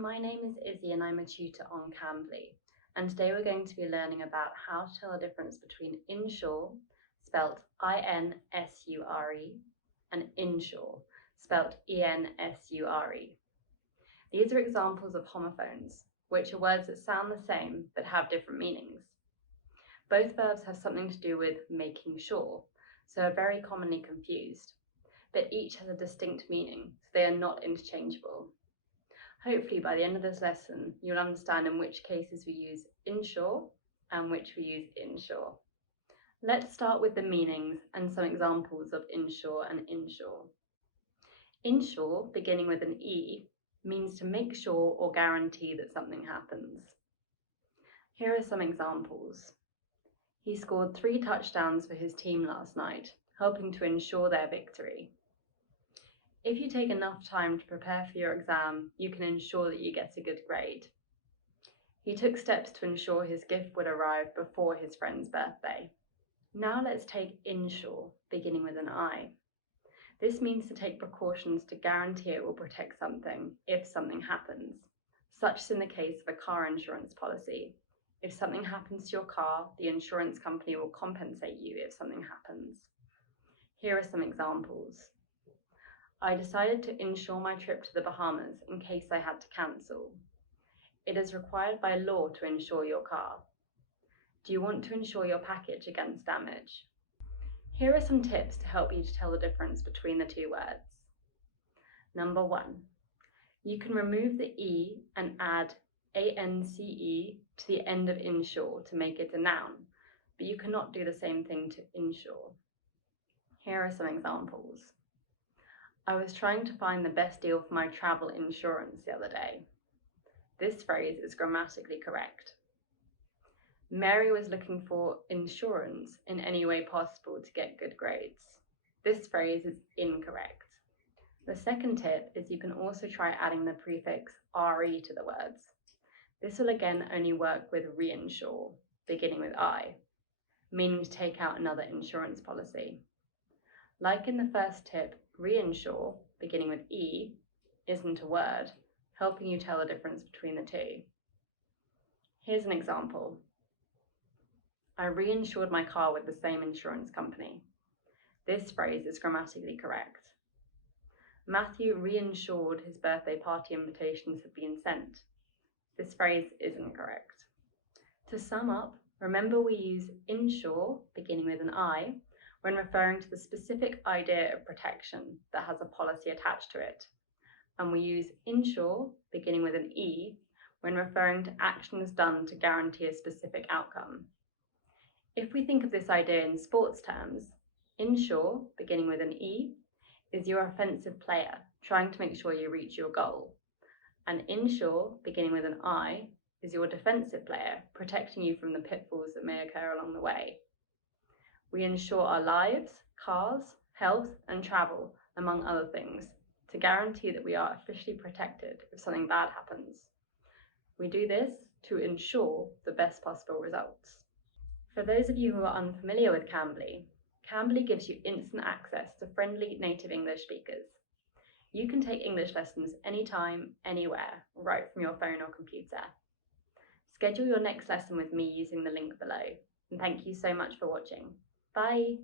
My name is Izzy and I'm a tutor on Cambly, and today we're going to be learning about how to tell the difference between insure, spelt I-N-S-U-R-E, and insure, spelt E-N-S-U-R-E. These are examples of homophones, which are words that sound the same but have different meanings. Both verbs have something to do with making sure, so are very commonly confused, but each has a distinct meaning, so they are not interchangeable. Hopefully by the end of this lesson, you'll understand in which cases we use insure and which we use insure. Let's start with the meanings and some examples of insure and insure. Insure, beginning with an E, means to make sure or guarantee that something happens. Here are some examples. He scored 3 touchdowns for his team last night, helping to ensure their victory. If you take enough time to prepare for your exam, you can ensure that you get a good grade. He took steps to ensure his gift would arrive before his friend's birthday. Now let's take insure, beginning with an I. This means to take precautions to guarantee it will protect something if something happens, such as in the case of a car insurance policy. If something happens to your car, the insurance company will compensate you if something happens. Here are some examples. I decided to insure my trip to the Bahamas in case I had to cancel. It is required by law to insure your car. Do you want to insure your package against damage? Here are some tips to help you to tell the difference between the two words. Number 1. You can remove the E and add ANCE to the end of insure to make it a noun, but you cannot do the same thing to insure. Here are some examples. I was trying to find the best deal for my travel insurance the other day. This phrase is grammatically correct. Mary was looking for insurance in any way possible to get good grades. This phrase is incorrect. The second tip is you can also try adding the prefix RE to the words. This will again only work with reinsure, beginning with I, meaning to take out another insurance policy. Like in the first tip, reinsure, beginning with E, isn't a word, helping you tell the difference between the two. Here's an example. I reinsured my car with the same insurance company. This phrase is grammatically correct. Matthew reinsured his birthday party invitations had been sent. This phrase isn't correct. To sum up, remember we use insure, beginning with an I, when referring to the specific idea of protection that has a policy attached to it. And we use insure, beginning with an E, when referring to actions done to guarantee a specific outcome. If we think of this idea in sports terms, insure, beginning with an E, is your offensive player trying to make sure you reach your goal. And insure, beginning with an I, is your defensive player protecting you from the pitfalls that may occur along the way. We insure our lives, cars, health, and travel, among other things, to guarantee that we are officially protected if something bad happens. We do this to ensure the best possible results. For those of you who are unfamiliar with Cambly, Cambly gives you instant access to friendly native English speakers. You can take English lessons anytime, anywhere, right from your phone or computer. Schedule your next lesson with me using the link below, and thank you so much for watching. Bye!